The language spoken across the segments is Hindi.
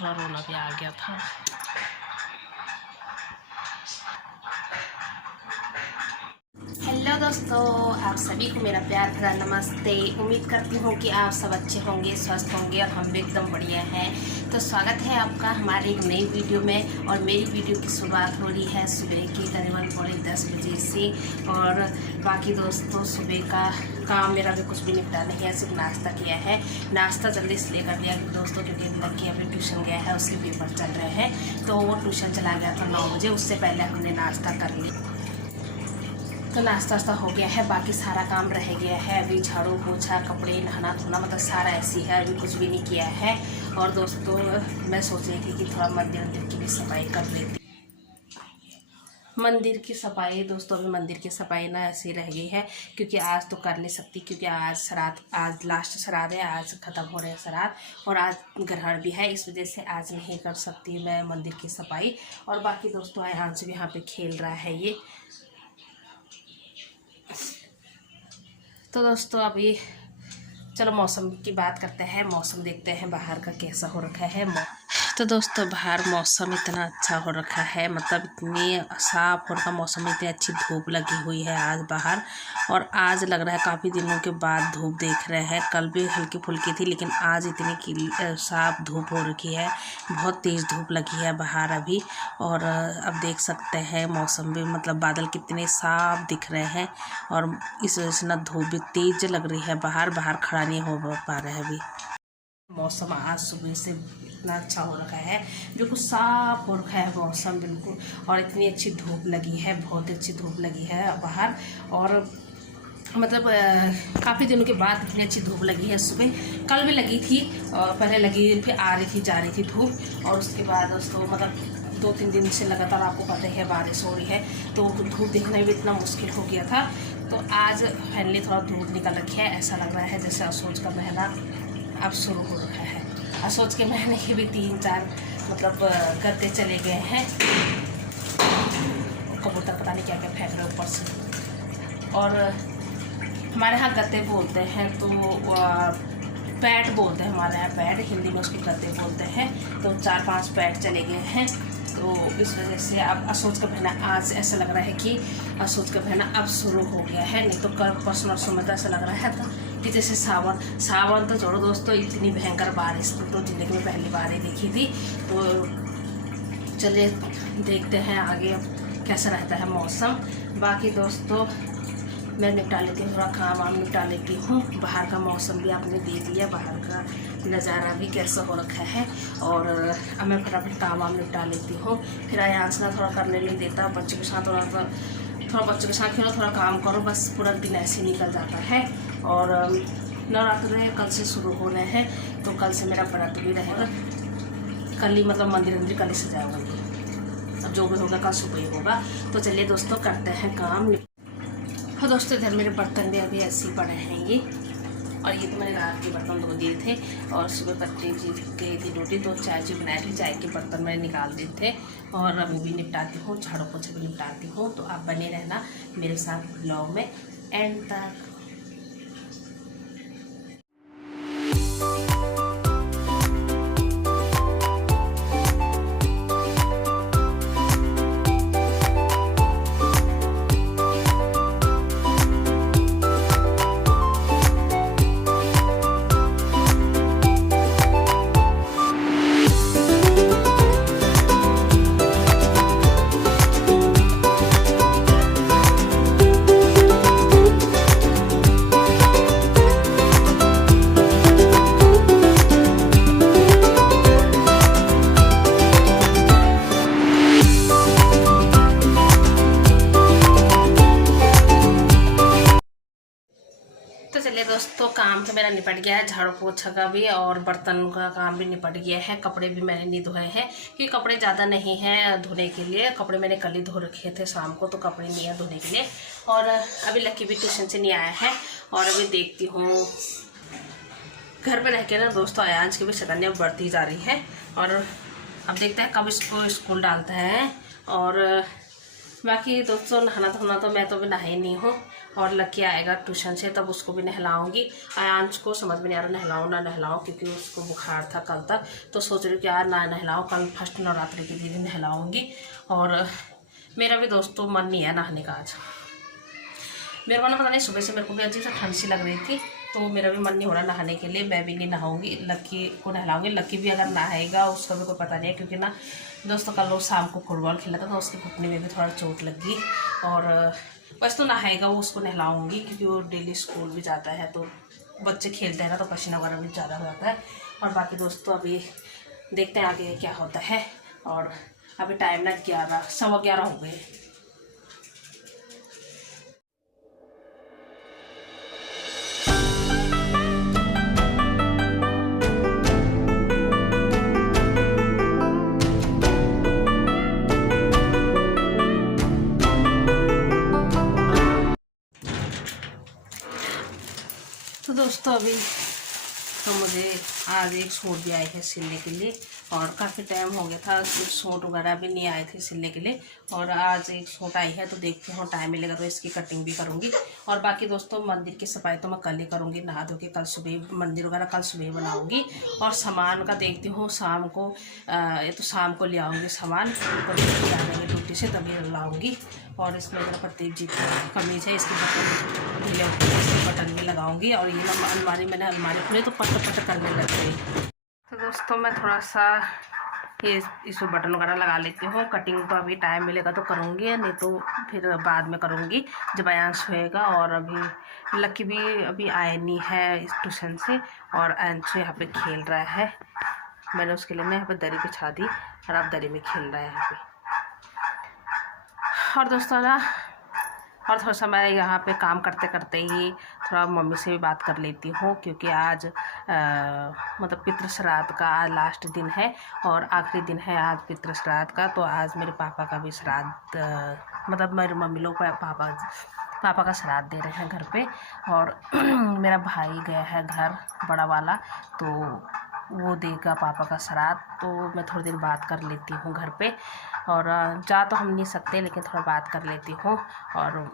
थोड़ा रोना भी आ गया था। हेलो दोस्तों, आप सभी को मेरा प्यार भरा नमस्ते। उम्मीद करती हूँ कि आप सब अच्छे होंगे, स्वस्थ होंगे और हम भी एकदम बढ़िया हैं। तो स्वागत है आपका हमारी एक नई वीडियो में। और मेरी वीडियो की शुरुआत हो रही है सुबह की करीबन 10:30 बजे से। और बाकी दोस्तों सुबह का काम मेरा भी कुछ भी निपटा नहीं है, सिर्फ नाश्ता किया है। नाश्ता जल्दी इसलिए कर लिया दोस्तों क्योंकि लड़की अभी ट्यूशन गया है, उसके पेपर चल रहे हैं तो वो ट्यूशन चला गया था 9 बजे। उससे पहले हमने नाश्ता कर लिया, तो नाश्ता वास्ता हो गया है। बाकी सारा काम रह गया है, अभी झाड़ू पोछा कपड़े नहाना धोना मतलब सारा ऐसी है, अभी कुछ भी नहीं किया है। और दोस्तों मैं सोच रही थी कि थोड़ा मंदिर की भी सफाई कर लेती। मंदिर की सफाई दोस्तों, अभी मंदिर की सफाई ना ऐसी रह गई है क्योंकि आज तो कर नहीं सकती क्योंकि आज श्राद्ध, आज लास्ट श्राद्ध है, आज ख़त्म हो रहे हैं श्राद्ध और आज ग्रहण भी है, इस वजह से आज नहीं कर सकती मैं मंदिर की सफाई। और बाकी दोस्तों आयांश भी यहाँ पे खेल रहा है ये। तो दोस्तों अभी चलो मौसम की बात करते हैं, मौसम देखते हैं बाहर का कैसा हो रखा है। तो दोस्तों बाहर मौसम इतना अच्छा हो रखा है, मतलब इतनी साफ हो रखा मौसम, इतनी अच्छी धूप लगी हुई है आज बाहर। और आज लग रहा है काफ़ी दिनों के बाद धूप देख रहे हैं। कल भी हल्की फुल्की थी लेकिन आज इतनी साफ धूप हो रखी है, बहुत तेज़ धूप लगी है बाहर अभी। और अब देख सकते हैं मौसम भी, मतलब बादल कितने साफ दिख रहे हैं और इस वजह से ना धूप भी तेज़ लग रही है बाहर खड़ा नहीं हो पा रहा है अभी। मौसम आज सुबह से इतना अच्छा हो रखा है, बिल्कुल साफ हो रखा है मौसम बिल्कुल। और इतनी अच्छी धूप लगी है, बहुत अच्छी धूप लगी है बाहर। और मतलब काफ़ी दिनों के बाद इतनी अच्छी धूप लगी है सुबह। कल भी लगी थी और पहले लगी, फिर आ रही थी जा रही थी धूप। और उसके बाद दोस्तों मतलब 2-3 दिन से लगातार आपको पता है बारिश हो रही है, तो धूप देखना भी इतना मुश्किल हो गया था। तो आज फाइनली थोड़ा धूप निकल रखी है, ऐसा लग रहा है जैसे असोज का महीना अब शुरू हो रखा है। असोज के महीने के भी 3-4 मतलब गद्दे चले गए हैं। कबूतर पता नहीं क्या क्या फेंक रहे ऊपर से। और हमारे यहाँ गद्दे बोलते हैं, तो पैट बोलते हैं हमारे यहाँ, पैट हिंदी में उसको गद्दे बोलते हैं। तो 4-5 पैट चले गए हैं, तो इस वजह से अब असोज का महीना आज ऐसा लग रहा है कि असोज का महीना अब शुरू हो गया है। नहीं तो कल परसों नरसों में तो ऐसा लग रहा था कि जैसे सावन तो छोड़ो दोस्तों, इतनी भयंकर बारिश तो ज़िंदगी में पहली बार ही देखी थी। तो चलिए देखते हैं आगे अब कैसा रहता है मौसम। बाकी दोस्तों मैं निपटा लेती हूँ, थोड़ा काम वाम निपटा लेती हूँ। बाहर का मौसम भी आपने देख लिया, बाहर का नज़ारा भी कैसा हो रखा है। और अब मैं फटाफट काम वाम निपटा लेती हूँ। फिर आयांश ना थोड़ा करने नहीं देता, बच्चों के साथ थोड़ा बच्चों के साथ खेलो, थोड़ा काम करो, बस पूरा दिन ऐसे निकल जाता है। और नवरात्र कल से शुरू हो रहे हैं, तो कल से मेरा व्रत भी रहेगा। कल ही मतलब मंदिर कल ही सजाऊंगी, अब जो भी होगा कल सुबह ही होगा। तो चलिए दोस्तों करते हैं काम। हाँ दोस्तों इधर मेरे बर्तन भी अभी ऐसे ही पड़े हैं ये। और ये तो मैंने रात के बर्तन धो दिए थे और सुबह पत्नी जी गई थी ड्यूटी, तो चाय जी बनाई थी, चाय के बर्तन मैंने निकाल दिए थे। और अभी भी निपटाती हूँ, झाड़ू पोछा भी निपटाती हूँ। तो आप बने रहना मेरे साथ ब्लॉग में एंड तक। दोस्तों काम तो मेरा निपट गया है, झाड़ू पोछा का भी और बर्तन का काम भी निपट गया है। कपड़े भी मैंने नहीं धोए हैं क्योंकि कपड़े ज़्यादा नहीं हैं धोने के लिए। कपड़े मैंने कल ही धो रखे थे शाम को, तो कपड़े नहीं है धोने के लिए। और अभी लक्की भी ट्यूशन से नहीं आया है और अभी देखती हूँ घर पे रह के ना दोस्तों आयांश की भी शैतानियाँ बढ़ती जा रही है। और अब देखते हैं कब इसको स्कूल डालते हैं। और बाकी दोस्तों नहाना धोना तो मैं तो भी नहाई नहीं हूँ। और लकी आएगा ट्यूशन से तब उसको भी नहलाऊंगी। आयांश को समझ में नहीं आ रहा नहलाऊँ ना नहलाऊँ, क्योंकि उसको बुखार था कल तक, तो सोच रही हूँ कि यार ना नहलाऊँ, कल फर्स्ट नवरात्रि के दिन नहलाऊँगी। और मेरा भी दोस्तों मन नहीं है नहाने का आज। मेरे को ना पता नहीं सुबह से मेरे को भी अजीब सा ठंड सी लग रही थी, तो मेरा भी मन नहीं हो रहा नहाने के लिए। मैं भी नहीं नहाऊंगी, लक्की को नहलाऊंगी। लक्की भी अगर नहाएगा उसका भी कोई पता नहीं है, क्योंकि ना दोस्तों कल लोग शाम को फुटबॉल खेला था तो उसके घुटने में भी थोड़ा चोट लग गई। और बस तो नहाएगा वो, उसको नहलाऊंगी, क्योंकि वो डेली स्कूल भी जाता है, तो बच्चे खेलते हैं ना तो पसीना वगैरह भी ज़्यादा हो जाता है। और बाकी दोस्तों अभी देखते हैं आगे क्या होता है। और अभी टाइम ना 11 सवा 11 हो गए। तो दोस्तों अभी तो मुझे आज एक सूट भी आए थे सिलने के लिए, और काफ़ी टाइम हो गया था, सूट वगैरह भी नहीं आए थे सिलने के लिए। और आज एक सूट आई है, तो देखती हूँ टाइम मिलेगा तो इसकी कटिंग भी करूँगी। और बाकी दोस्तों मंदिर की सफाई तो मैं कल ही करूँगी, नहा धो के कल सुबह मंदिर वगैरह कल सुबह बनाऊँगी। और सामान का देखती हूँ शाम को, ये तो शाम को ले आऊँगी सामान, कभी आ जाएंगे ड्यूटी से तभी लाऊँगी। और इसमें मेरा प्रतीक जी की कमीज़ है, इसकी बटन ढीले होते हैं, इसके बटन भी लगाऊंगी। और ये ना अलमारी मैंने अलमारी खुली तो पट पट करने लग गई। तो दोस्तों मैं थोड़ा सा ये इसमें बटन वगैरह लगा लेती हूँ। कटिंग तो अभी टाइम मिलेगा तो करूँगी, नहीं तो फिर बाद में करूँगी जब आयांश होएगा। और अभी लकी भी अभी आए नहीं है ट्यूशन से, और आयांश यहाँ पे खेल रहा है। मैंने उसके लिए ना यहाँ पे दरी बिछा दी और अब दरी में खेल रहा है यहाँ पे। और दोस्तों ना और थोड़ा सा मैं यहाँ पे काम करते करते ही थोड़ा मम्मी से भी बात कर लेती हूँ, क्योंकि आज मतलब पितृ श्राद्ध का आज लास्ट दिन है और आखिरी दिन है आज पितृ श्राद्ध का। तो आज मेरे पापा का भी श्राद्ध, मतलब मेरे मम्मी लोग पापा का श्राद्ध दे रहे हैं घर पे। और मेरा भाई गया है घर बड़ा वाला, तो वो देगा पापा का श्राद्ध। तो मैं थोड़ी देर बात कर लेती हूँ घर पे, और जा तो हम नहीं सकते लेकिन थोड़ा बात कर लेती हूँ। और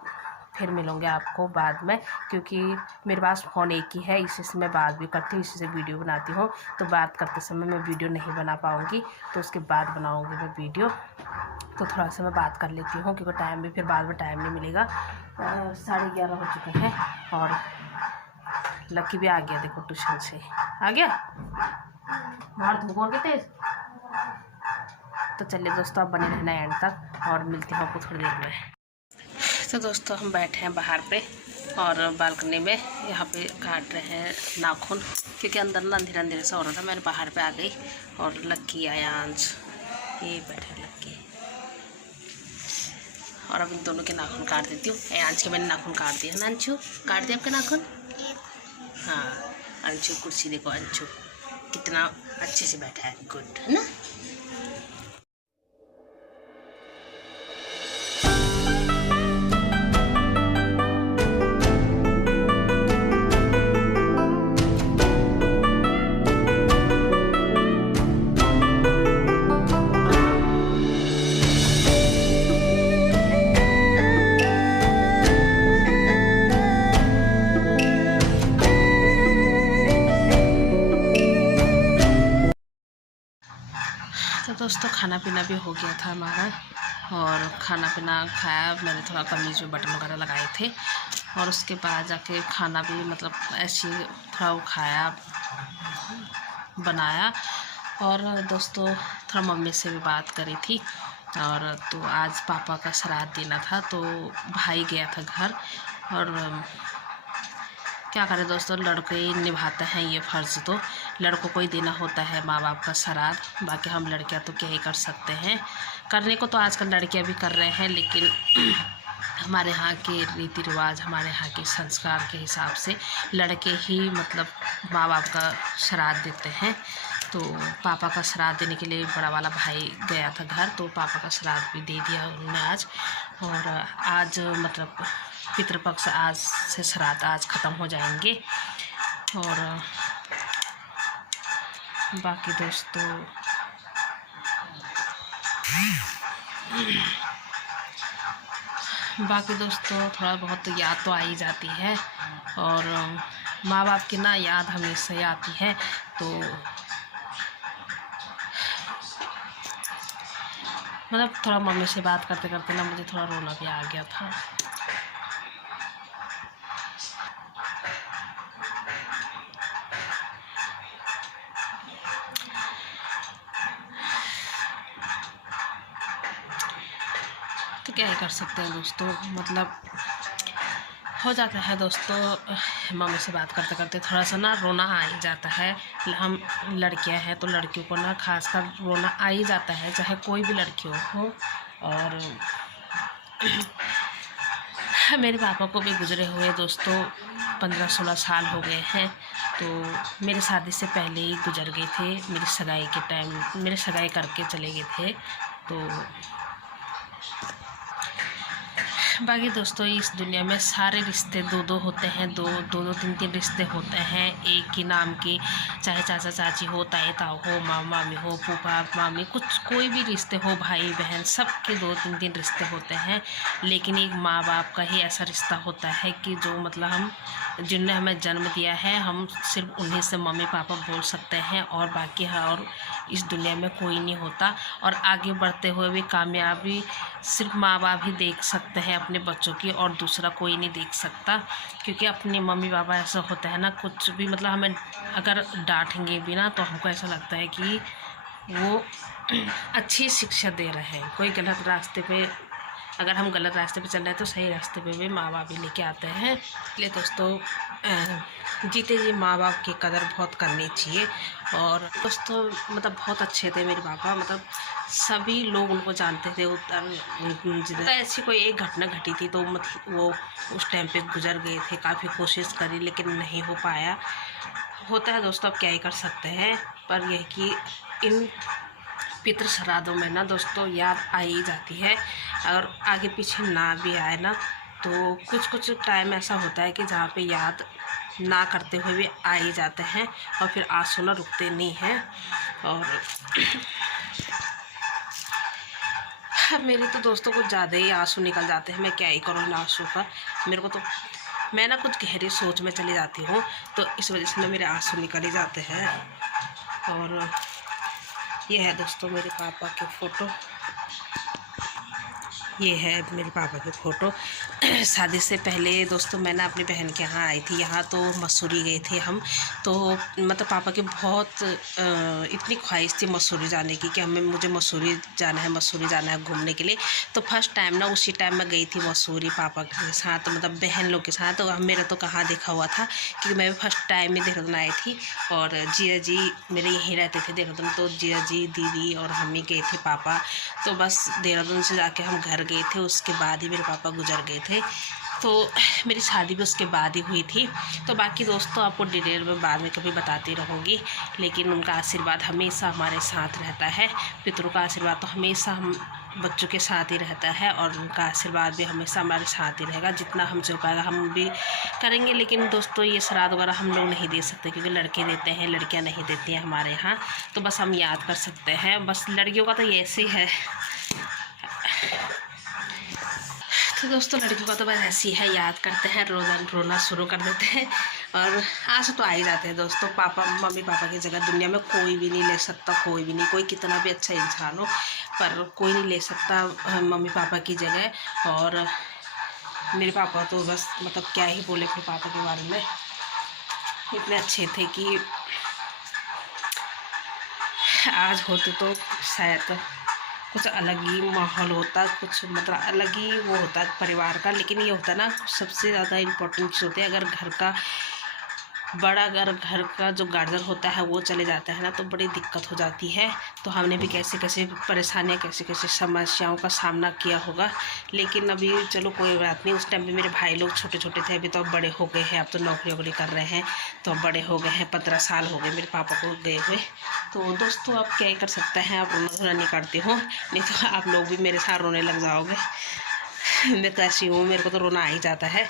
फिर मिलूँगे आपको बाद में, क्योंकि मेरे पास फ़ोन एक ही है, इसी से मैं बात भी करती हूँ, इसी से वीडियो बनाती हूँ। तो बात करते समय मैं वीडियो नहीं बना पाऊँगी, तो उसके बाद बनाऊँगी मैं वीडियो। तो थोड़ा सा मैं बात कर लेती हूँ, क्योंकि टाइम भी फिर बाद में टाइम नहीं मिलेगा। 11:30 हो चुके हैं और लकी भी आ गया, देखो ट्यूशन से आ गया। बाहर धूप हो गई तेज। तो चलिए दोस्तों आप बने रहना एंड तक, और मिलती हूँ आपको थोड़ी देर में। तो दोस्तों हम बैठे हैं बाहर पे और बालकनी में, यहाँ पे काट रहे हैं नाखून, क्योंकि अंदर ना अंधेरा अंधेरा सा हो रहा था। मैंने बाहर पे आ गई और लक्की आयांश ये बैठे लक्की, और अब इन दोनों के नाखून काट देती हूँ। आयांश के मैंने नाखून काट दिया ना, अंशु काट दिया आपके नाखून। हाँ अंशु कुर्सी देखो, अंशु कितना अच्छे से बैठा है, गुड है ना। तो दोस्तों खाना पीना भी हो गया था हमारा, और खाना पीना खाया। मैंने थोड़ा कमीज़ में बटन वगैरह लगाए थे, और उसके बाद जाके खाना भी मतलब ऐसे थोड़ा वो खाया बनाया। और दोस्तों थोड़ा मम्मी से भी बात करी थी, और तो आज पापा का श्राद्ध देना था, तो भाई गया था घर। और क्या करें दोस्तों, लड़के ही निभाते हैं ये फ़र्ज़, तो लड़कों को ही देना होता है माँ बाप का श्राद्ध। बाकी हम लड़कियां तो क्या ही कर सकते हैं, करने को तो आजकल लड़कियां भी कर रहे हैं, लेकिन हमारे यहाँ के रीति रिवाज, हमारे यहाँ के संस्कार के हिसाब से लड़के ही मतलब माँ बाप का श्राद्ध देते हैं। तो पापा का श्राद्ध देने के लिए बड़ा वाला भाई गया था घर, तो पापा का श्राद्ध भी दे दिया उन्होंने आज। और आज मतलब पितृपक्ष आज से श्राद्ध आज ख़त्म हो जाएंगे। और बाकी दोस्तों बाकी दोस्तों थोड़ा बहुत याद तो आ ही जाती है, और माँ बाप की ना याद हमेशा ही आती है। तो मतलब थोड़ा मम्मी से बात करते करते ना मुझे थोड़ा रोना भी आ गया था। तो क्या ही कर सकते हैं दोस्तों, मतलब हो जाता है दोस्तों। मम्मी से बात करते करते थोड़ा सा ना रोना आ ही जाता है। हम लड़कियां हैं तो लड़कियों को ना खासकर रोना आ ही जाता है, चाहे कोई भी लड़की हो। और मेरे पापा को भी गुजरे हुए दोस्तों 15-16 साल हो गए हैं। तो मेरी शादी से पहले ही गुजर गए थे, मेरी सगाई के टाइम मेरे सगाई करके चले गए थे। तो बाकी दोस्तों इस दुनिया में सारे रिश्ते दो होते हैं, दो तीन रिश्ते होते हैं एक ही नाम के, चाहे चाचा चाची हो, ताए ताऊ हो, मामा मामी हो, फूफा मामी, कुछ कोई भी रिश्ते हो, भाई बहन, सबके दो तीन रिश्ते होते हैं। लेकिन एक माँ बाप का ही ऐसा रिश्ता होता है कि जो मतलब हम जिनने हमें जन्म दिया है, हम सिर्फ उन्हीं से मम्मी पापा बोल सकते हैं, और बाकी है और इस दुनिया में कोई नहीं होता। और आगे बढ़ते हुए भी कामयाबी सिर्फ माँ बाप ही देख सकते हैं अपने बच्चों की, और दूसरा कोई नहीं देख सकता। क्योंकि अपने मम्मी पापा ऐसा होता है ना, कुछ भी मतलब हमें अगर डांटेंगे भी ना तो हमको ऐसा लगता है कि वो अच्छी शिक्षा दे रहे हैं। कोई गलत रास्ते पे, अगर हम गलत रास्ते पे चल रहे हैं तो सही रास्ते पे भी माँ बाप ही लेके आते हैं। इसलिए दोस्तों जीते जी माँ बाप की कदर बहुत करनी चाहिए। और दोस्तों मतलब बहुत अच्छे थे मेरे पापा, मतलब सभी लोग उनको जानते थे। उधर ऐसी कोई एक घटना घटी थी तो मतलब वो उस टाइम पे गुजर गए थे। काफ़ी कोशिश करी लेकिन नहीं हो पाया। होता है दोस्तों, अब क्या ही कर सकते हैं। पर यह कि इन पितृ श्राद्धों में ना दोस्तों याद आ ही जाती है। अगर आगे पीछे ना भी आए ना तो कुछ टाइम ऐसा होता है कि जहाँ पे याद ना करते हुए भी आ ही जाते हैं, और फिर आंसू ना रुकते नहीं हैं। और मेरे तो दोस्तों को ज़्यादा ही आंसू निकल जाते हैं। मैं क्या ही करूँ इन आंसू का। मेरे को तो मैं ना कुछ गहरी सोच में चली जाती हूँ, तो इस वजह से ना मेरे आंसू निकल ही जाते हैं। और ये है दोस्तों मेरे पापा की फ़ोटो, ये है मेरे पापा की फ़ोटो। शादी से पहले दोस्तों मैं ना अपनी बहन के यहाँ आई थी। यहाँ तो मसूरी गए थे हम। तो मतलब पापा की बहुत इतनी ख्वाहिश थी मसूरी जाने की कि मुझे मसूरी जाना है घूमने के लिए। तो फर्स्ट टाइम ना उसी टाइम मैं गई थी मसूरी पापा के साथ, मतलब बहन लोग के साथ। तो मेरा तो कहाँ देखा हुआ था, क्योंकि मैं भी फर्स्ट टाइम ही देहरादून आई थी। और जिया जी मेरे यहीं रहते थे देहरादून, तो जिया जी, दीदी और हम ही गए थे पापा। तो बस देहरादून से जाके हम घर गए थे, उसके बाद ही मेरे पापा गुजर गए थे। तो मेरी शादी भी उसके बाद ही हुई थी। तो बाकी दोस्तों आपको डिटेल में बाद में कभी बताती रहूँगी। लेकिन उनका आशीर्वाद हमेशा हमारे साथ रहता है। पितरों का आशीर्वाद तो हमेशा हम बच्चों के साथ ही रहता है, और उनका आशीर्वाद भी हमेशा हमारे साथ ही रहेगा। जितना हमसे हो पाएगा हम भी करेंगे। लेकिन दोस्तों ये श्राद्ध वगैरह हम लोग नहीं दे सकते, क्योंकि लड़के देते हैं, लड़कियां नहीं देती हैं हमारे यहाँ। तो बस हम याद कर सकते हैं। बस लड़कियों का तो ये ऐसे ही है। तो दोस्तों लड़कियों का तो बस ऐसी है, याद करते हैं, रोना शुरू कर देते हैं, और आंसू तो आ ही जाते हैं दोस्तों। मम्मी पापा की जगह दुनिया में कोई भी नहीं ले सकता, कोई भी नहीं। कोई कितना भी अच्छा इंसान हो, पर कोई नहीं ले सकता मम्मी पापा की जगह। और मेरे पापा तो बस मतलब क्या ही बोले अपने पापा के बारे में, इतने अच्छे थे कि आज होते तो शायद कुछ अलग ही माहौल होता, कुछ मतलब अलग ही वो होता है परिवार का। लेकिन ये होता है ना, सबसे ज़्यादा इम्पोर्टेंट चीज़ होती है, अगर घर का जो गार्जियन होता है वो चले जाता है ना तो बड़ी दिक्कत हो जाती है। तो हमने भी कैसे कैसे परेशानियाँ, कैसे कैसे समस्याओं का सामना किया होगा। लेकिन अभी चलो कोई बात नहीं। उस टाइम पे मेरे भाई लोग छोटे छोटे थे, अभी तो अब बड़े हो गए हैं, अब तो नौकरी वोकरी कर रहे हैं, तो अब बड़े हो गए हैं। 15 साल हो गए मेरे पापा को गए हुए। तो दोस्तों आप क्या ही कर सकते हैं, आप रोना नहीं करती हूँ, नहीं तो आप लोग भी मेरे साथ रोने लग जाओगे। मैं तो ऐसी हूँ, मेरे को तो रोना आ ही जाता है।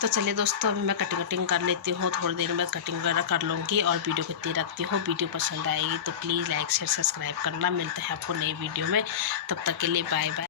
तो चलिए दोस्तों अभी मैं कटिंग कर लेती हूँ, थोड़ी देर में कटिंग वगैरह कर लूँगी और वीडियो को इतनी रखती हूँ। वीडियो पसंद आएगी तो प्लीज़ लाइक शेयर सब्सक्राइब करना। मिलते हैं आपको नई वीडियो में, तब तक के लिए बाय बाय।